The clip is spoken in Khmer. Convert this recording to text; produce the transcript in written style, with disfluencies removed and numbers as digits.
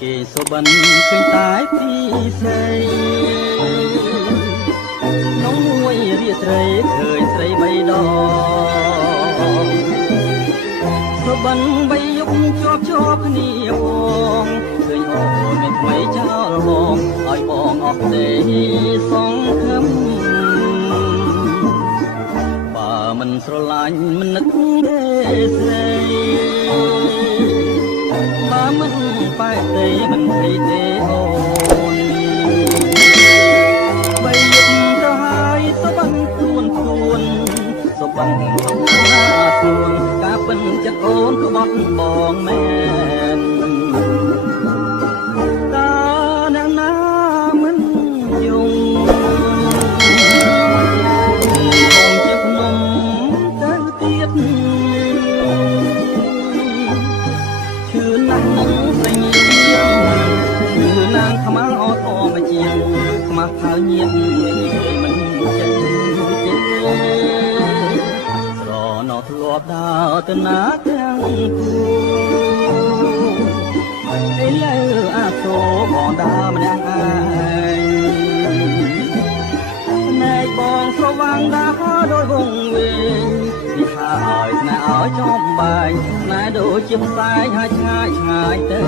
គេសុបិនឃើញតែពីស្រីនំមួយរាត្រីឃើញស្រីបីដងសុបិនបីយប់ជាប់គ្នាបងឃើញអូនមានថ្មីចោលបងឲ្យបងអស់ទេសង្ឃឹមបើមិនស្រឡាញ់មិននឹកទេស្រីបើមិនបែកទេមិនភ័យទេអូនបីយប់ទៅហើយសុបិនខ្លួនសុបិនសំណាខ្លួនការពិនចិត្តអូនក៏បត់បងមែនតើអ្នកណាមិនយំបងជាភ្នំទៅទៀតឈឺណាស់នឹងស្រីញៀនឈឺណាស់ខ្មៅអត់អមជាងខ្មាស់ខៅញៀនមិនចេះទេស្រណោធ្លាប់ដើរទៅណាទាំងគូឥឡូវអាសូរបងដើរម្នាក់ឯងណែបងស្រវាំងដើរដោយវងវែងពីថាឲ្យស្នេហ៍ឲ្យចំបែងណែដូចជាផ្សែងហើយឆ្ងាយទៅ